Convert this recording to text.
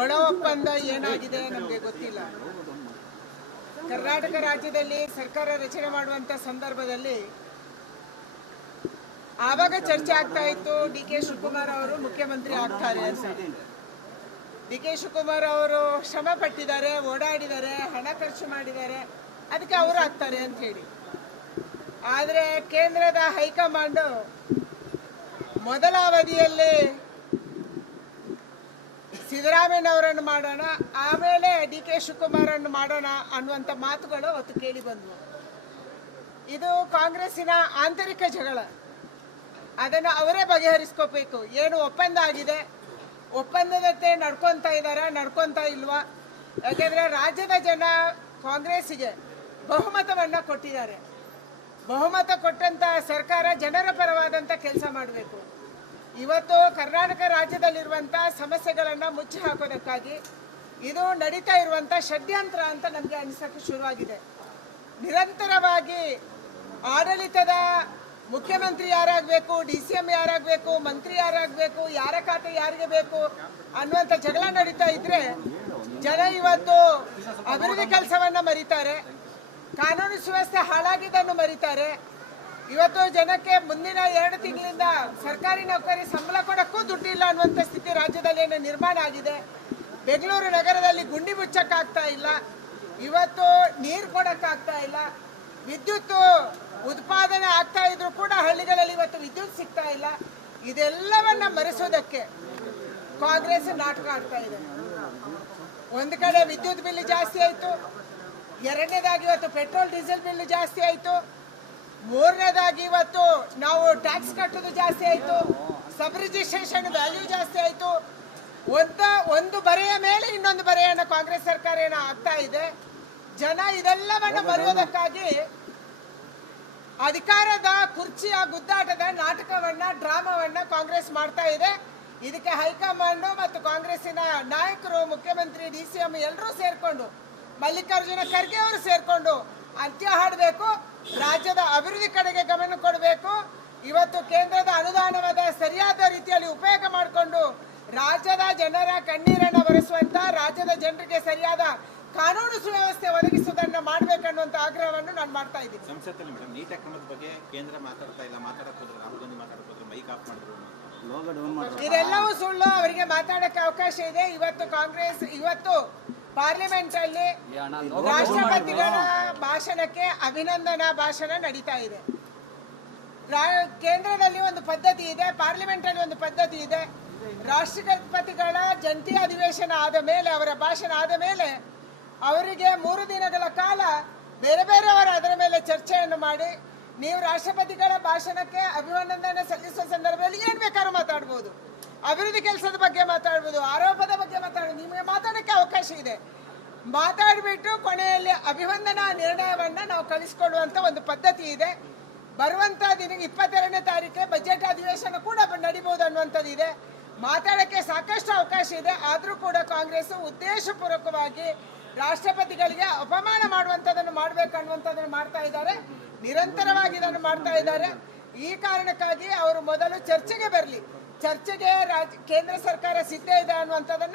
ಒಳ ಒಪ್ಪಂದ ಏನಾಗಿದೆ ನಮಗೆ ಗೊತ್ತಿಲ್ಲ. ಕರ್ನಾಟಕ ರಾಜ್ಯದಲ್ಲಿ ಸರ್ಕಾರ ರಚನೆ ಮಾಡುವಂತ ಸಂದರ್ಭದಲ್ಲಿ ಆವಾಗ ಚರ್ಚೆ ಆಗ್ತಾ ಇತ್ತು, ಡಿ ಕೆ ಶಿವಕುಮಾರ್ ಅವರು ಮುಖ್ಯಮಂತ್ರಿ ಆಗ್ತಾರೆ ಅಂತ. ಡಿ ಕೆ ಶಿವಕುಮಾರ್ ಅವರು ಶ್ರಮ ಪಟ್ಟಿದ್ದಾರೆ, ಓಡಾಡಿದ್ದಾರೆ, ಹಣ ಖರ್ಚು ಮಾಡಿದ್ದಾರೆ, ಅದಕ್ಕೆ ಅವರು ಆಗ್ತಾರೆ ಅಂತ ಹೇಳಿ. ಆದರೆ ಕೇಂದ್ರದ ಹೈಕಮಾಂಡ್ ಮೊದಲ ಅವಧಿಯಲ್ಲಿ ಸಿದ್ದರಾಮಯ್ಯನವರನ್ನು ಮಾಡೋಣ, ಆಮೇಲೆ ಡಿ ಕೆ ಶಿವಕುಮಾರನ್ನು ಮಾಡೋಣ ಅನ್ನುವಂಥ ಮಾತುಗಳು ಅವತ್ತು ಕೇಳಿ ಬಂದವು. ಇದು ಕಾಂಗ್ರೆಸ್ಸಿನ ಆಂತರಿಕ ಜಗಳ. ಅದನ್ನು ಅವರೇ ಬಗೆಹರಿಸ್ಕೋಬೇಕು. ಏನು ಒಪ್ಪಂದ ಆಗಿದೆ, ಒಪ್ಪಂದದಂತೆ ನಡ್ಕೊತಾ ಇಲ್ವಾ? ಯಾಕೆಂದರೆ ರಾಜ್ಯದ ಜನ ಕಾಂಗ್ರೆಸ್ಸಿಗೆ ಬಹುಮತವನ್ನು ಕೊಟ್ಟಿದ್ದಾರೆ. ಬಹುಮತ ಕೊಟ್ಟಂತ ಸರ್ಕಾರ ಜನರ ಪರವಾದಂಥ ಕೆಲಸ ಮಾಡಬೇಕು. ಇವತ್ತು ಕರ್ನಾಟಕ ರಾಜ್ಯದಲ್ಲಿರುವಂಥ ಸಮಸ್ಯೆಗಳನ್ನು ಮುಚ್ಚಿ ಹಾಕೋದಕ್ಕಾಗಿ ಇದು ನಡೀತಾ ಇರುವಂಥ ಷಡ್ಯಂತ್ರ ಅಂತ ನಮಗೆ ಅನಿಸೋಕ್ಕೆ ಶುರುವಾಗಿದೆ. ನಿರಂತರವಾಗಿ ಆಡಳಿತದ ಮುಖ್ಯಮಂತ್ರಿ ಯಾರಾಗಬೇಕು, DCM ಯಾರಾಗಬೇಕು, ಮಂತ್ರಿ ಯಾರಾಗಬೇಕು, ಯಾರ ಖಾತೆ ಯಾರಿಗೆ ಬೇಕು ಅನ್ನುವಂಥ ಜಗಳ ನಡೀತಾ ಇದ್ರೆ ಜನ ಇವತ್ತು ಅಭಿವೃದ್ಧಿ ಕೆಲಸವನ್ನು ಮರೀತಾರೆ, ಕಾನೂನು ಸುವ್ಯವಸ್ಥೆ ಹಾಳಾಗಿದ್ದನ್ನು ಮರೀತಾರೆ. ಇವತ್ತು ಜನಕ್ಕೆ ಮುಂದಿನ 2 ತಿಂಗಳಿಂದ ಸರ್ಕಾರಿ ನೌಕರಿ ಸಂಬಳ ಕೊಡಕ್ಕೂ ದುಡ್ಡಿಲ್ಲ ಅನ್ನುವಂಥ ಸ್ಥಿತಿ ರಾಜ್ಯದಲ್ಲಿ ನಿರ್ಮಾಣ ಆಗಿದೆ. ಬೆಂಗಳೂರು ನಗರದಲ್ಲಿ ಗುಂಡಿ ಮುಚ್ಚಕ್ಕಾಗ್ತಾ ಇಲ್ಲ, ಇವತ್ತು ನೀರು ಕೊಡಕ್ಕಾಗ್ತಾ ಇಲ್ಲ, ವಿದ್ಯುತ್ ಉತ್ಪಾದನೆ ಆಗ್ತಾ ಇದ್ರು ಕೂಡ ಹಳ್ಳಿಗಳಲ್ಲಿ ಇವತ್ತು ವಿದ್ಯುತ್ ಸಿಗ್ತಾ ಇಲ್ಲ. ಇದೆಲ್ಲವನ್ನ ಮರೆಸೋದಕ್ಕೆ ಕಾಂಗ್ರೆಸ್ ನಾಟಕ ಆಡ್ತಾ ಇದೆ. ಒಂದು ಕಡೆ ವಿದ್ಯುತ್ ಬಿಲ್ ಜಾಸ್ತಿ ಆಯಿತು, ಎರಡನೇದಾಗಿ ಇವತ್ತು ಪೆಟ್ರೋಲ್ ಡೀಸೆಲ್ ಬಿಲ್ ಜಾಸ್ತಿ ಆಯಿತು, ಮೂರನೇದಾಗಿ ಇವತ್ತು ನಾವು ಟ್ಯಾಕ್ಸ್ ಕಟ್ಟೋದು ಜಾಸ್ತಿ ಆಯಿತು, ಸಬ್ ರಿಜಿಸ್ಟ್ರೇಷನ್ ವ್ಯಾಲ್ಯೂ ಜಾಸ್ತಿ ಆಯಿತು. ಒಂದು ಬರೆಯ ಮೇಲೆ ಇನ್ನೊಂದು ಬರೆಯನ್ನು ಕಾಂಗ್ರೆಸ್ ಸರ್ಕಾರ ಏನೋ ಆಗ್ತಾ ಇದೆ. ಜನ ಇದೆಲ್ಲವನ್ನು ಮರೆಯೋದಕ್ಕಾಗಿ ಅಧಿಕಾರದ ಕುರ್ಚಿಯ ಗುದ್ದಾಟದ ನಾಟಕವನ್ನ, ಡ್ರಾಮಾವನ್ನ ಕಾಂಗ್ರೆಸ್ ಮಾಡ್ತಾ ಇದೆ. ಇದಕ್ಕೆ ಹೈಕಮಾಂಡ್ ಮತ್ತು ಕಾಂಗ್ರೆಸ್ಸಿನ ನಾಯಕರು, ಮುಖ್ಯಮಂತ್ರಿ, DCM ಎಲ್ಲರೂ ಸೇರ್ಕೊಂಡು, ಮಲ್ಲಿಕಾರ್ಜುನ ಖರ್ಗೆ ಅವರು ಸೇರ್ಕೊಂಡು ಅಂತ್ಯ ಹಾಡಬೇಕು. ರಾಜ್ಯದ ಅಭಿವೃದ್ಧಿ ಕಡೆಗೆ ಗಮನ ಕೊಡಬೇಕು. ಇವತ್ತು ಕೇಂದ್ರದ ಅನುದಾನವಾದ ಸರಿಯಾದ ರೀತಿಯಲ್ಲಿ ಉಪಯೋಗ ಮಾಡಿಕೊಂಡು ರಾಜ್ಯದ ಜನರ ಕಣ್ಣೀರನ್ನು ಒರೆಸುವಂತ, ರಾಜ್ಯದ ಜನರಿಗೆ ಸರಿಯಾದ ಕಾನೂನು ಸುವ್ಯವಸ್ಥೆ ಒದಗಿಸುವುದನ್ನು ಮಾಡಬೇಕನ್ನುವಂತ ಆಗ್ರಹವನ್ನು ನಾನು ಮಾಡ್ತಾ ಇದ್ದೀನಿ. ಸಂಸತ್ತಲ್ಲಿ ಮೇಡಮ್ ನೀಟ್ ಅಕ್ರಮದ ಬಗ್ಗೆ ಕೇಂದ್ರ ಮಾತಾಡ್ತಾ ಇಲ್ಲ, ಮಾತಾಡೋದ್ರೆ ರಾಹುಲ್ ಗಾಂಧಿ ಮಾತಾಡೋದ್ರೆ ಮೈಕ್ ಆಫ್ ಮಾಡಿದ್ರು, ಇದೆಲ್ಲವೂ ಸುಳ್ಳು. ಅವರಿಗೆ ಮಾತಾಡಕ್ಕೆ ಅವಕಾಶ ಇದೆ. ಇವತ್ತು ಪಾರ್ಲಿಮೆಂಟ್ ಅಲ್ಲಿ ರಾಷ್ಟ್ರಪತಿಗಳ ಭಾಷಣಕ್ಕೆ ಅಭಿನಂದನಾ ಭಾಷಣ ನಡೀತಾ ಇದೆ. ಕೇಂದ್ರದಲ್ಲಿ ಒಂದು ಪದ್ಧತಿ ಇದೆ, ಪಾರ್ಲಿಮೆಂಟ್ ಅಲ್ಲಿ ಒಂದು ಪದ್ಧತಿ ಇದೆ. ರಾಷ್ಟ್ರಪತಿಗಳ ಜಂಟಿ ಅಧಿವೇಶನ ಆದ ಮೇಲೆ, ಅವರ ಭಾಷಣ ಆದ ಮೇಲೆ ಅವರಿಗೆ 3 ದಿನಗಳ ಕಾಲ ಬೇರೆಯವರ ಅದರ ಮೇಲೆ ಚರ್ಚೆಯನ್ನು ಮಾಡಿ, ನೀವು ರಾಷ್ಟ್ರಪತಿಗಳ ಭಾಷಣಕ್ಕೆ ಅಭಿನಂದನೆ ಸಲ್ಲಿಸುವ ಸಂದರ್ಭದಲ್ಲಿ ಏನ್ ಬೇಕಾದ್ರೂ ಮಾತಾಡ್ಬೋದು, ಅಭಿವೃದ್ಧಿ ಕೆಲಸದ ಬಗ್ಗೆ ಮಾತಾಡ್ಬೋದು, ಆರೋಪದ ಬಗ್ಗೆ ಮಾತಾಡ್ಬೋದು, ನಿಮಗೆ ಮಾತಾಡಕ್ಕೆ ಅವಕಾಶ ಇದೆ. ಮಾತಾಡ್ಬಿಟ್ಟು ಕೊನೆಯಲ್ಲಿ ಅಭಿವಂದನಾ ನಿರ್ಣಯವನ್ನ ನಾವು ಕಳಿಸ್ಕೊಡುವಂತ ಒಂದು ಪದ್ಧತಿ ಇದೆ. ಬರುವಂತ ದಿನ 22ನೇ ತಾರೀಕಿಗೆ ಬಜೆಟ್ ಅಧಿವೇಶನ ಕೂಡ ನಡೀಬಹುದು ಅನ್ನುವಂಥದ್ದು ಇದೆ. ಮಾತಾಡಕ್ಕೆ ಸಾಕಷ್ಟು ಅವಕಾಶ ಇದೆ. ಆದರೂ ಕೂಡ ಕಾಂಗ್ರೆಸ್ ಉದ್ದೇಶಪೂರ್ವಕವಾಗಿ ರಾಷ್ಟ್ರಪತಿಗಳಿಗೆ ಅಪಮಾನ ಮಾಡುವಂಥದ್ದನ್ನು ಮಾಡಬೇಕನ್ನುವಂಥದ್ದನ್ನು ಮಾಡ್ತಾ ಇದ್ದಾರೆ, ನಿರಂತರವಾಗಿ ಇದನ್ನು ಮಾಡ್ತಾ ಇದ್ದಾರೆ. ಈ ಕಾರಣಕ್ಕಾಗಿ ಅವರು ಮೊದಲು ಚರ್ಚೆಗೆ ಬರಲಿ, ಚರ್ಚೆಗೆ ಕೇಂದ್ರ ಸರ್ಕಾರ ಸಿದ್ಧ ಇದೆ ಅನ್ನುವಂಥದ್ದನ್ನು